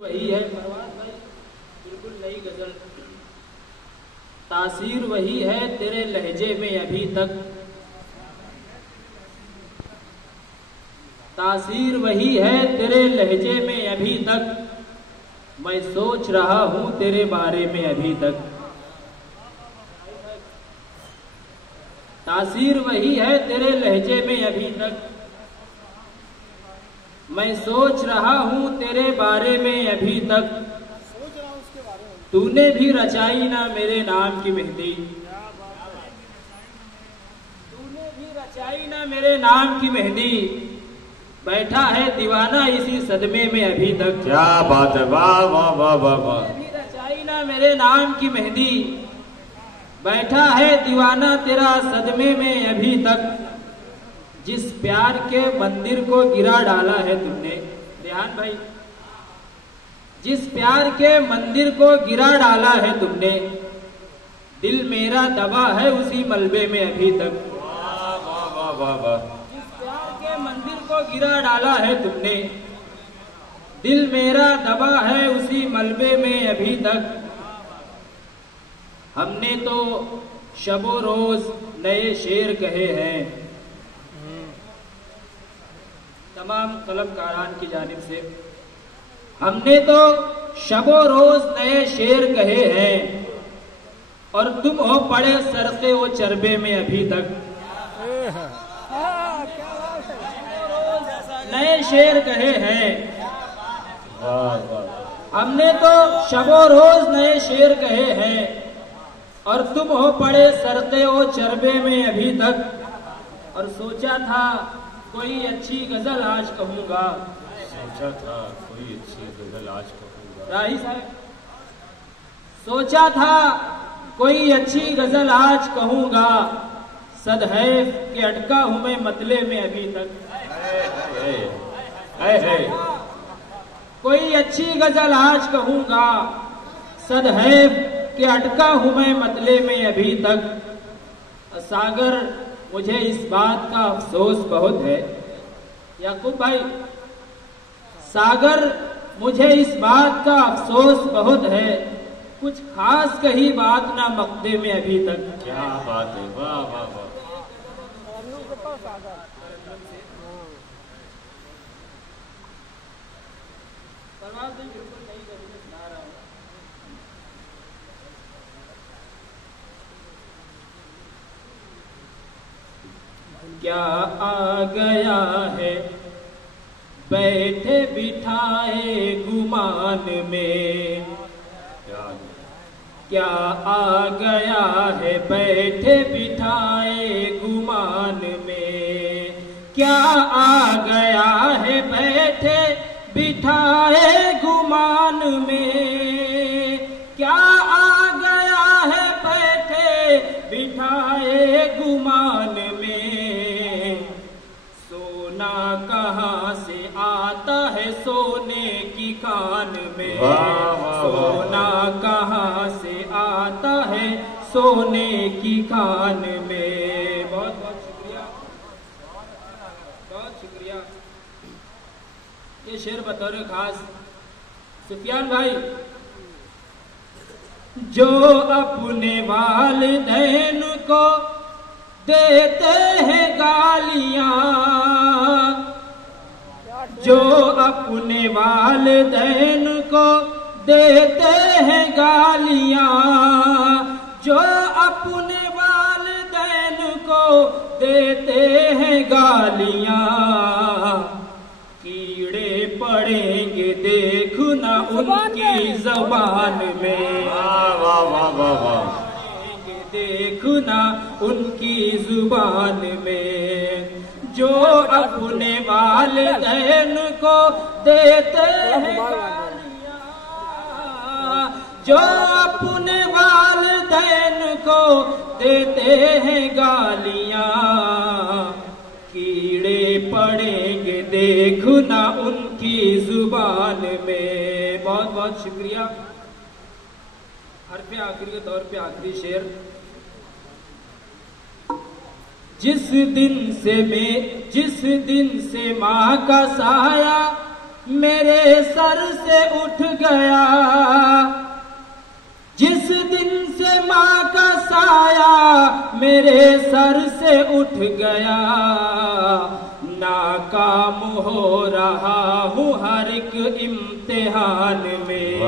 वही है फरवाद भाई, बिल्कुल नई गजल। तासीर वही है तेरे लहजे में अभी तक, तासीर वही है तेरे लहजे में अभी तक, मैं सोच रहा हूं तेरे बारे में अभी तक। तासीर वही है तेरे लहजे में अभी तक, मैं सोच रहा हूं तेरे बारे में अभी तक। तूने भी रचाई ना मेरे नाम की मेहंदी, तूने भी रचाई ना मेरे नाम की मेहंदी, बैठा है दीवाना इसी सदमे में अभी तक। क्या बात है, वाह वाह वाह वाह वाह। तूने भी रचाई ना मेरे नाम की मेहंदी, बैठा है दीवाना तेरा सदमे में अभी तक। जिस प्यार के मंदिर को गिरा डाला है तुमने, रेहान भाई, जिस प्यार के मंदिर को गिरा डाला है तुमने, दिल मेरा दबा है उसी मलबे में अभी तक। वाह वाह वाह वाह वाह। जिस प्यार के मंदिर को गिरा डाला है तुमने, दिल मेरा दबा है उसी मलबे में अभी तक। हमने तो शबो रोज नए शेर कहे हैं, तमाम कलमकारान की जानिब से हमने तो शबो रोज नए शेर कहे हैं, और तुम हो पड़े सरके वो चरबे में अभी तक। नए शेर कहे हैं, वाह वाह। हमने तो शबो रोज नए शेर कहे हैं, और तुम हो पड़े सरके वो चरबे में अभी तक। और सोचा था कोई अच्छी गजल आज कहूंगा, सोचा था कोई अच्छी गजल आज कहूंगा। राही साहब, सोचा था कोई अच्छी गजल आज कहूंगा, सदहैफ के अटका हूं मैं मतले में अभी तक। कोई अच्छी गजल आज कहूंगा, सदहैफ के अटका हूं मैं मतले में अभी तक। सागर, मुझे इस बात का अफसोस बहुत है, याकूब भाई, सागर, मुझे इस बात का अफसोस बहुत है, कुछ खास कही बात ना मक्दे में अभी तक। क्या बात है, वाह वाह वाह। क्या आ गया है बैठे बिठाए गुमान में, क्या आ गया है बैठे बिठाए गुमान में, क्या आ गया है बैठे बिठाए गुमान में, क्या आ गया है बैठे बिठाए गुमान में। सोना कहाँ से आता है सोने की खान में, सोना कहाँ से आता है सोने की खान में। बहुत बहुत शुक्रिया, बहुत शुक्रिया। ये शेर बतौर खास सुफियान भाई, जो अपने वालिदैन को देते हैं गालियां, जो अपने वालिदैन को देते हैं गालियां, जो अपने वालिदैन को देते हैं गालियां, कीड़े पड़ेंगे देखना उनकी ज़बान में। वाह वाह वाह वाह वाह। देखना उनकी जुबान में, जो अपने वालिदैन को देते हैं गालियां, जो अपने वालिदैन को देते हैं गालियां, कीड़े पड़ेंगे देखना उनकी जुबान में। बहुत बहुत शुक्रिया। हरफ आखिरी के तौर पे आखिरी शेर। जिस दिन से माँ का साया मेरे सर से उठ गया। जिस दिन से माँ का साया मेरे सर से उठ गया, नाकाम हो रहा हूँ हर एक इम्तिहान में।